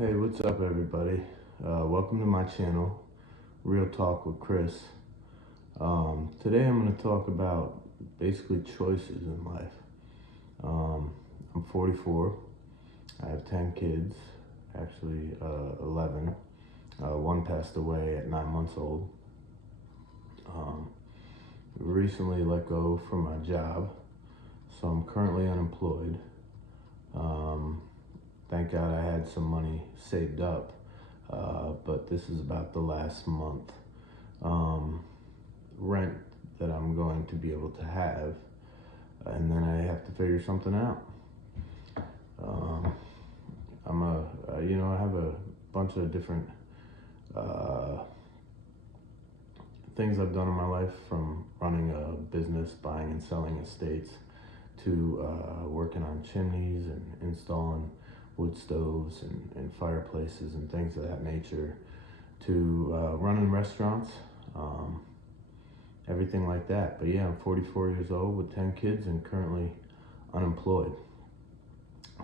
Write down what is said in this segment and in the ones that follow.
Hey, what's up, everybody? Welcome to my channel, Real Talk with Chris. Today I'm going to talk about basically choices in life. I'm 44. I have 10 kids, actually 11. One passed away at 9 months old. Recently let go from my job, so I'm currently unemployed. Thank God I had some money saved up, but this is about the last month rent that I'm going to be able to have, and then I have to figure something out. I have a bunch of different things I've done in my life, from running a business, buying and selling estates, to working on chimneys and installing wood stoves and fireplaces and things of that nature, to running restaurants, everything like that. But yeah, I'm 44 years old with 10 kids and currently unemployed.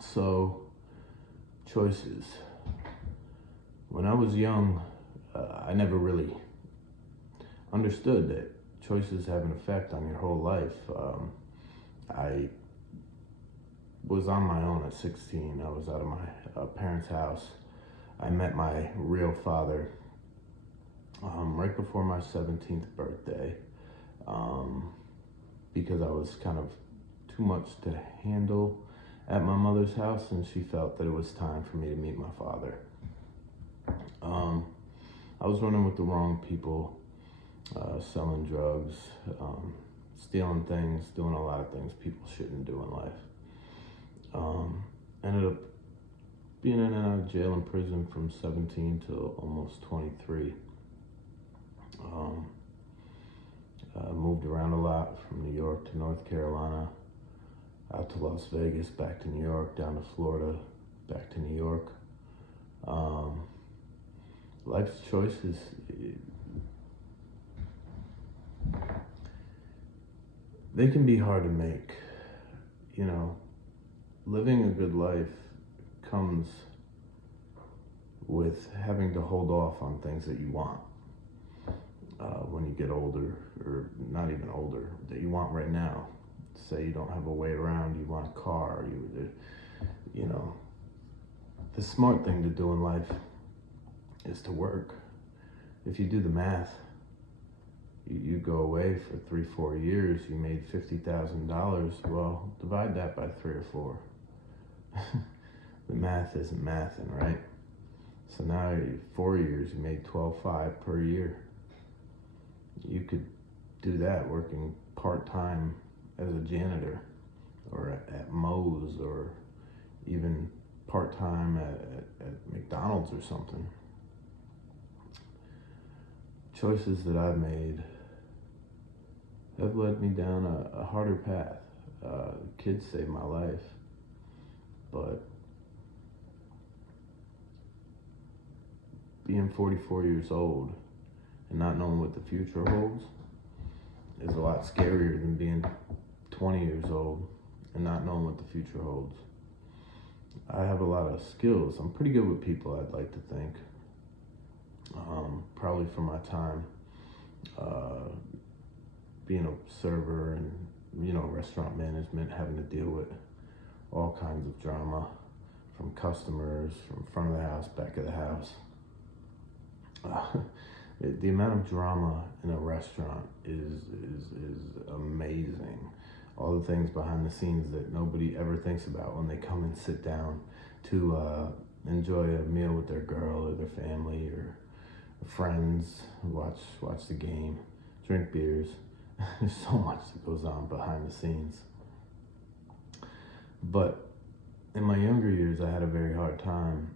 So, choices. When I was young, I never really understood that choices have an effect on your whole life. I was on my own at 16. I was out of my parents' house. I met my real father right before my 17th birthday, because I was kind of too much to handle at my mother's house, and she felt that it was time for me to meet my father. I was running with the wrong people, selling drugs, stealing things, doing a lot of things people shouldn't do in life. Ended up being in and out of jail and prison from 17 to almost 23. Moved around a lot, from New York to North Carolina, out to Las Vegas, back to New York, down to Florida, back to New York. Life's choices, they can be hard to make. You know, living a good life comes with having to hold off on things that you want when you get older, or not even older, that you want right now. Say you don't have a way around, you want a car, the smart thing to do in life is to work. If you do the math, you go away for 3-4 years, you made $50,000. Well, divide that by 3 or 4. The math isn't mathing, right? So now 4 years, you made $12,500 per year. You could do that working part-time as a janitor, or at Moe's, or even part-time at McDonald's or something. Choices that I've made have led me down a harder path. Kids saved my life, but being 44 years old and not knowing what the future holds is a lot scarier than being 20 years old and not knowing what the future holds. I have a lot of skills. I'm pretty good with people, I'd like to think. Probably from my time being a server and, restaurant management, having to deal with all kinds of drama, from customers, from front of the house, back of the house. The amount of drama in a restaurant is amazing. All the things behind the scenes that nobody ever thinks about when they come and sit down to enjoy a meal with their girl or their family or friends, watch the game, drink beers. There's so much that goes on behind the scenes. But in my younger years, I had a very hard time,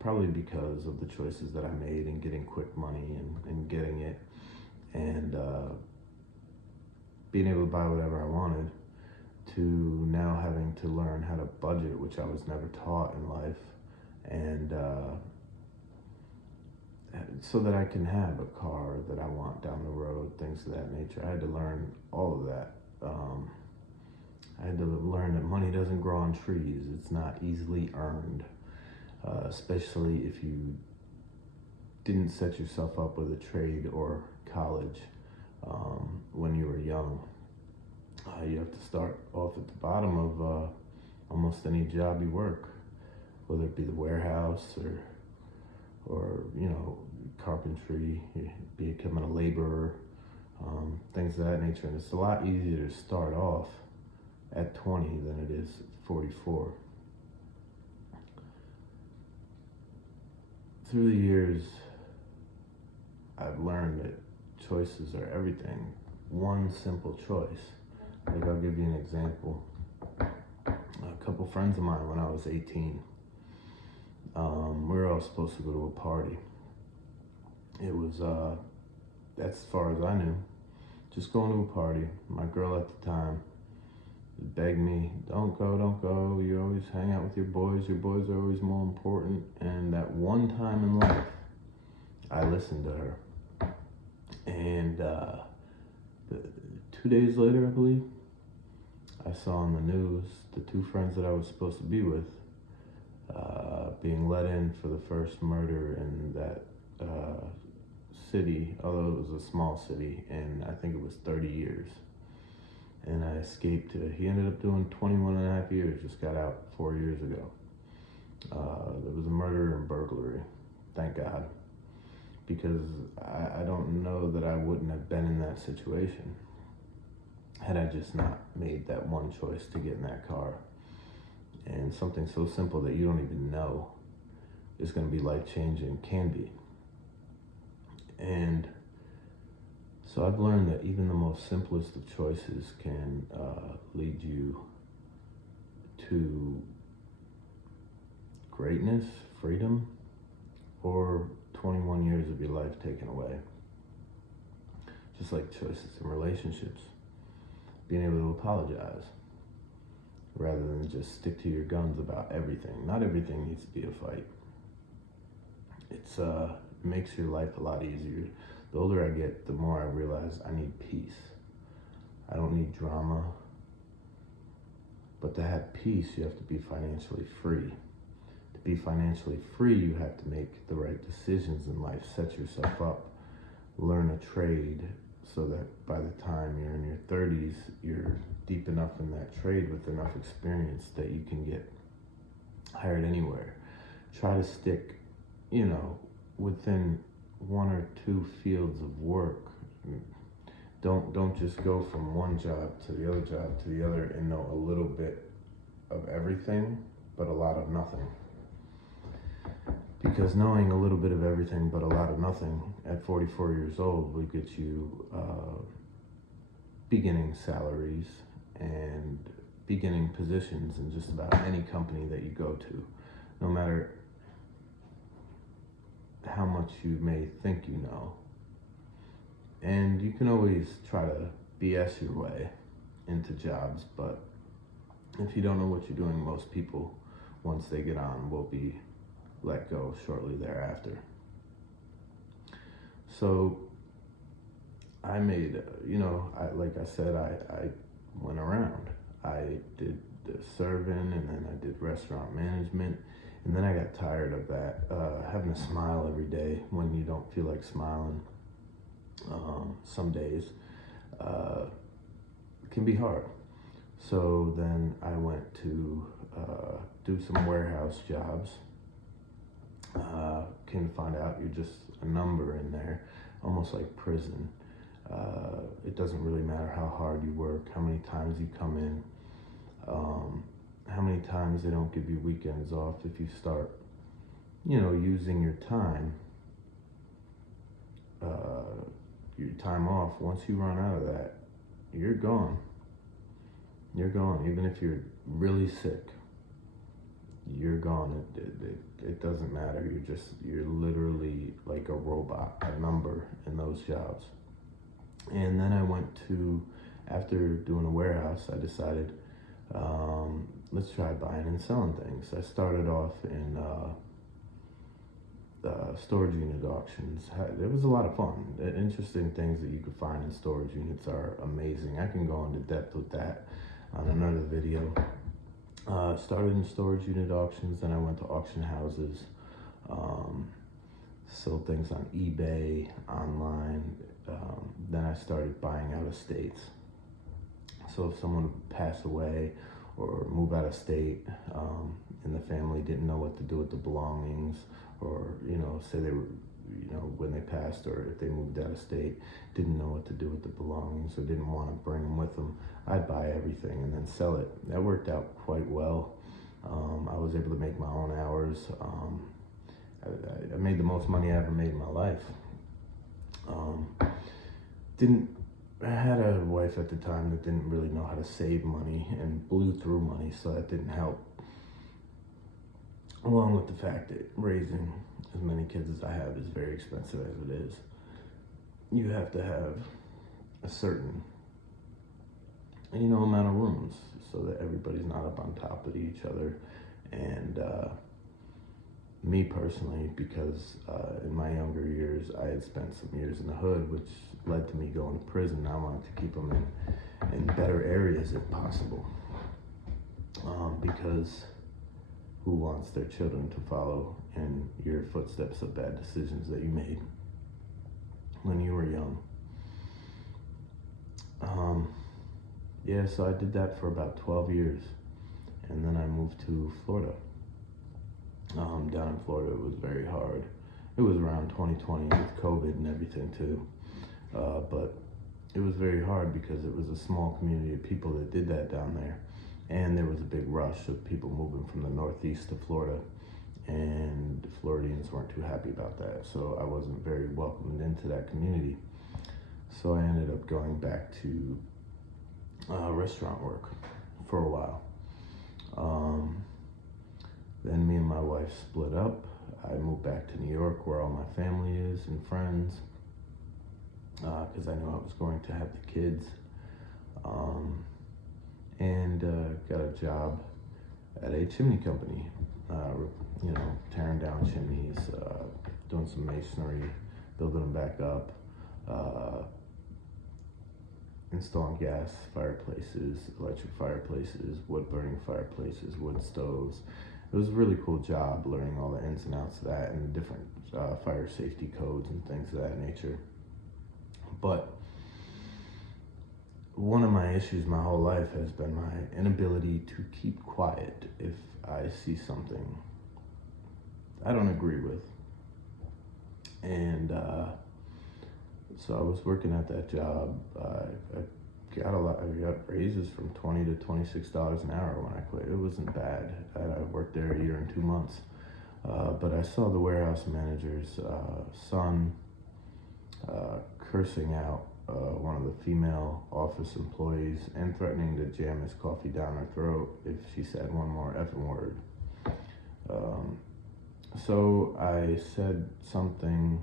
probably because of the choices that I made in getting quick money and getting it, and being able to buy whatever I wanted, to now having to learn how to budget, which I was never taught in life, and so that I can have a car that I want down the road, things of that nature. I had to learn all of that. I had to learn that money doesn't grow on trees. It's not easily earned. especially if you didn't set yourself up with a trade or college when you were young. You have to start off at the bottom of almost any job you work, whether it be the warehouse or carpentry, becoming a laborer, things of that nature. And it's a lot easier to start off at 20 than it is at 44. Through the years, I've learned that choices are everything. One simple choice. Like, I'll give you an example. A couple friends of mine, when I was 18, we were all supposed to go to a party. It was, that's as far as I knew, just going to a party. My girl at the time begged me, don't go, you always hang out with your boys are always more important. And that one time in life, I listened to her. And 2 days later, I believe, I saw on the news the two friends that I was supposed to be with being let in for the first murder in that city, although it was a small city, and I think it was 30 years. And I escaped. He ended up doing 21 and a half years, just got out 4 years ago. There was a murder and burglary, thank God, because I don't know that I wouldn't have been in that situation had I just not made that one choice to get in that car. And something so simple that you don't even know is going to be life-changing can be. And so I've learned that even the most simplest of choices can lead you to greatness, freedom, or 21 years of your life taken away. Just like choices in relationships. Being able to apologize rather than just stick to your guns about everything. Not everything needs to be a fight. It makes your life a lot easier. The older I get, the more I realize I need peace. I don't need drama. But to have peace, you have to be financially free. To be financially free, you have to make the right decisions in life. Set yourself up. Learn a trade so that by the time you're in your 30s, you're deep enough in that trade with enough experience that you can get hired anywhere. Try to stick, within one or two fields of work. Don't just go from one job to the other and know a little bit of everything, but a lot of nothing. Because knowing a little bit of everything but a lot of nothing at 44 years old will get you beginning salaries and beginning positions in just about any company that you go to, no matter how much you may think you know. And you can always try to BS your way into jobs, but if you don't know what you're doing, most people, once they get on, will be let go shortly thereafter. So I made, like I said, I went around. I did the serving, and then I did restaurant management, and then I got tired of that, having to smile every day when you don't feel like smiling. Some days can be hard. So then I went to do some warehouse jobs. Came to find out you're just a number in there, almost like prison. It doesn't really matter how hard you work, how many times you come in, how many times they don't give you weekends off. If you start, using your time off, once you run out of that, you're gone. You're gone. Even if you're really sick, you're gone. It doesn't matter. You're literally like a robot, a number in those jobs. And then I went to, after doing a warehouse, I decided, let's try buying and selling things. I started off in storage unit auctions. It was a lot of fun. The interesting things that you could find in storage units are amazing. I can go into depth with that on another video. Started in storage unit auctions, then I went to auction houses, um, sold things on eBay, online. Then I started buying out estates. So if someone would pass away or move out of state, and the family didn't know what to do with the belongings, or say they were, when they passed, or if they moved out of state, didn't know what to do with the belongings or didn't want to bring them with them, I'd buy everything and then sell it. That worked out quite well. I was able to make my own hours. I made the most money I ever made in my life. Didn't I had a wife at the time that didn't really know how to save money and blew through money, so that didn't help. Along with the fact that raising as many kids as I have is very expensive as it is. You have to have a certain, amount of rooms so that everybody's not up on top of each other. And me personally, because in my younger years, I had spent some years in the hood, which led to me going to prison. I wanted to keep them in better areas if possible. Because who wants their children to follow in your footsteps of bad decisions that you made when you were young? So I did that for about 12 years. And then I moved to Florida. Down in Florida, it was very hard. It was around 2020 with COVID and everything too. But it was very hard because it was a small community of people that did that down there. And there was a big rush of people moving from the Northeast to Florida. And the Floridians weren't too happy about that. So I wasn't very welcomed into that community. So I ended up going back to restaurant work for a while. Then me and my wife split up. I moved back to New York where all my family is and friends, because I knew I was going to have the kids, and got a job at a chimney company, tearing down chimneys, doing some masonry, building them back up, installing gas fireplaces, electric fireplaces, wood burning fireplaces, wood stoves. It was a really cool job, learning all the ins and outs of that and the different fire safety codes and things of that nature. But one of my issues my whole life has been my inability to keep quiet if I see something I don't agree with. And so I was working at that job. I got raises from $20 to $26 an hour when I quit. It wasn't bad. I worked there a year and 2 months. But I saw the warehouse manager's son cursing out one of the female office employees and threatening to jam his coffee down her throat if she said one more effing word. So I said something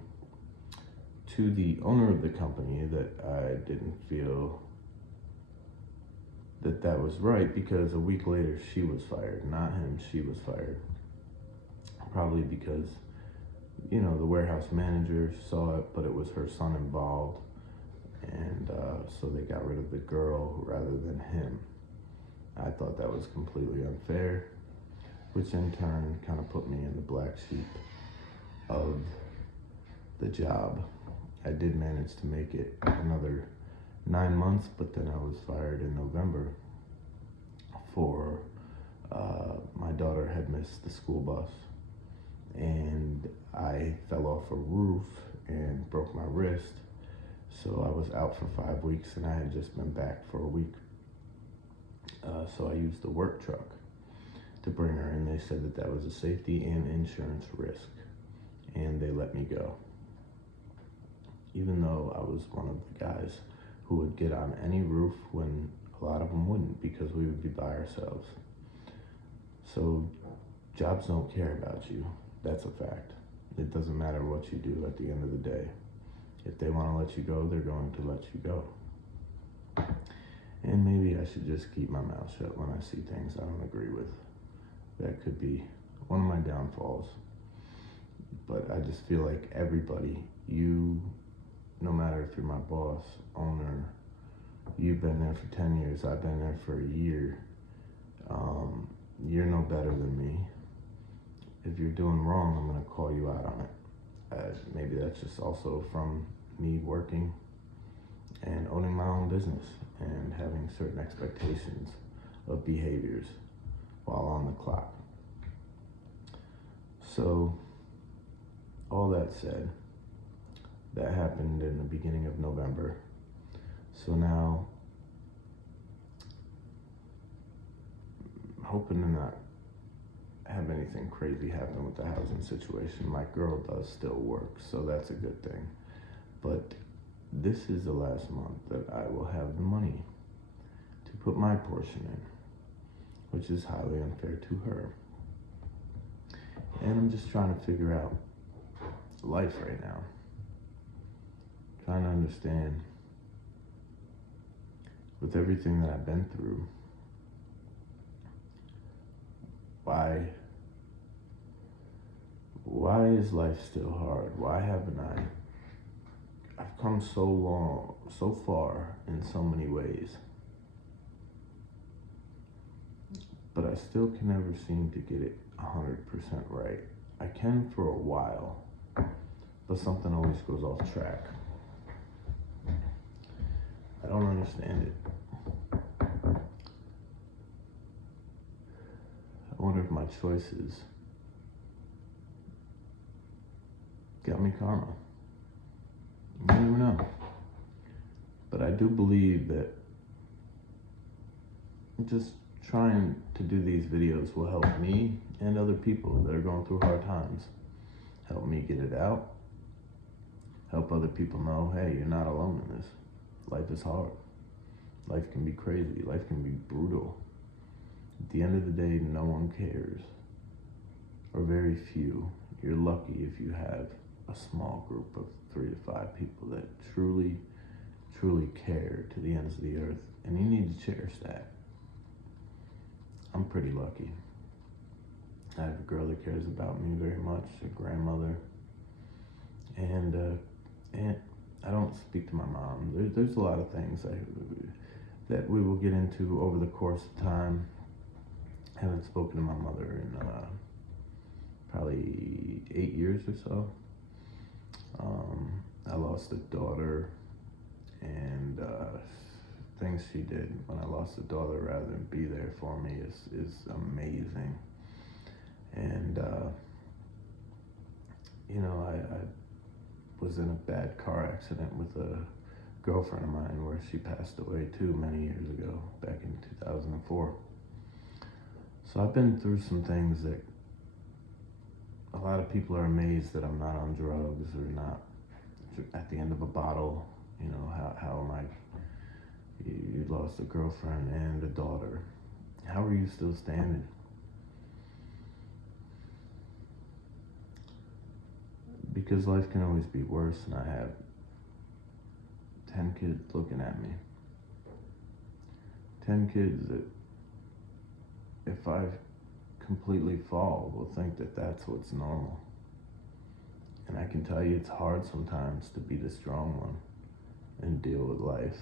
to the owner of the company that I didn't feel that was right, because a week later she was fired. Not him, she was fired. Probably because, the warehouse manager saw it, but it was her son involved. And so they got rid of the girl rather than him. I thought that was completely unfair, which in turn kind of put me in the black sheep of the job. I did manage to make it another 9 months, but then I was fired in November for my daughter had missed the school bus, and I fell off a roof and broke my wrist. So I was out for 5 weeks, and I had just been back for a week. So I used the work truck to bring her, and they said that was a safety and insurance risk, and they let me go. Even though I was one of the guys who would get on any roof when a lot of them wouldn't, because we would be by ourselves. So jobs don't care about you. That's a fact. It doesn't matter what you do at the end of the day. If they want to let you go, they're going to let you go. And maybe I should just keep my mouth shut when I see things I don't agree with. That could be one of my downfalls. But I just feel like everybody, no matter if you're my boss, owner, you've been there for 10 years, I've been there for a year, you're no better than me. If you're doing wrong, I'm going to call you out on it. Maybe that's just also from me working and owning my own business and having certain expectations of behaviors while on the clock. So, all that said, that happened in the beginning of November. So now, hoping to not have anything crazy happen with the housing situation. My girl does still work, so that's a good thing. But this is the last month that I will have the money to put my portion in, which is highly unfair to her. And I'm just trying to figure out life right now. Trying to understand, with everything that I've been through, why is life still hard? Why haven't I've come so far in so many ways, but I still can never seem to get it 100% right. I can for a while, but something always goes off track. I don't understand it. I wonder if my choices got me karma. I don't even know. But I do believe that just trying to do these videos will help me and other people that are going through hard times. Help me get it out. Help other people know, hey, you're not alone in this. Life is hard. Life can be crazy. Life can be brutal. At the end of the day, no one cares, or very few. You're lucky if you have a small group of 3 to 5 people that truly, truly care to the ends of the earth, and you need to cherish that. I'm pretty lucky. I have a girl that cares about me very much, a grandmother, and I don't speak to my mom. There's a lot of things that we will get into over the course of time. I haven't spoken to my mother in probably 8 years or so. I lost a daughter, and things she did when I lost a daughter rather than be there for me is amazing. And I was in a bad car accident with a girlfriend of mine where she passed away too many years ago, back in 2004. So I've been through some things that a lot of people are amazed that I'm not on drugs or not at the end of a bottle. You know, how am I? You lost a girlfriend and a daughter. How are you still standing? Because life can always be worse, and I have 10 kids looking at me. 10 kids that, if I completely fall, will think that that's what's normal. And I can tell you it's hard sometimes to be the strong one and deal with life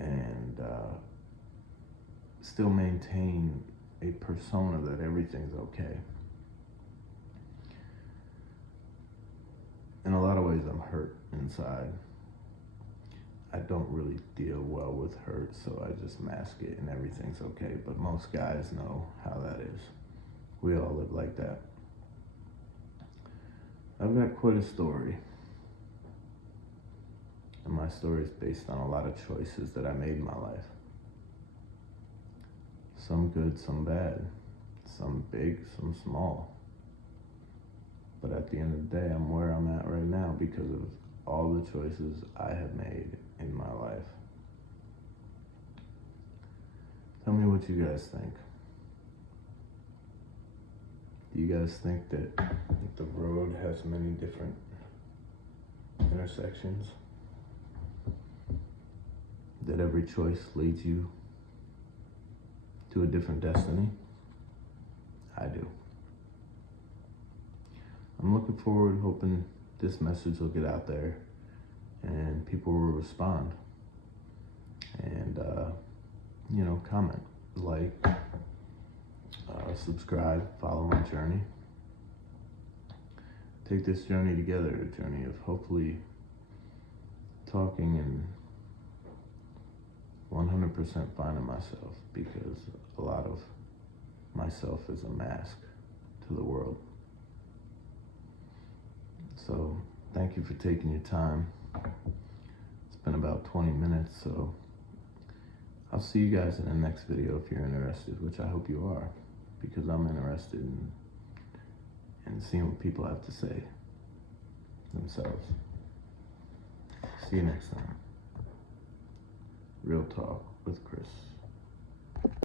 and still maintain a persona that everything's okay. In a lot of ways, I'm hurt inside. I don't really deal well with hurt, so I just mask it and everything's okay. But most guys know how that is. We all live like that. I've got quite a story. And my story is based on a lot of choices that I made in my life. Some good, some bad. Some big, some small. But at the end of the day, I'm where I'm at right now because of all the choices I have made in my life. Tell me what you guys think. Do you guys think that the road has many different intersections? That every choice leads you to a different destiny? I do. I'm looking forward, hoping this message will get out there and people will respond and, comment, like, subscribe, follow my journey. Take this journey together, a journey of hopefully talking and 100% finding myself, because a lot of myself is a mask to the world. So thank you for taking your time. It's been about 20 minutes, so I'll see you guys in the next video if you're interested, which I hope you are, because I'm interested in seeing what people have to say themselves. See you next time. Real Talk with Chris.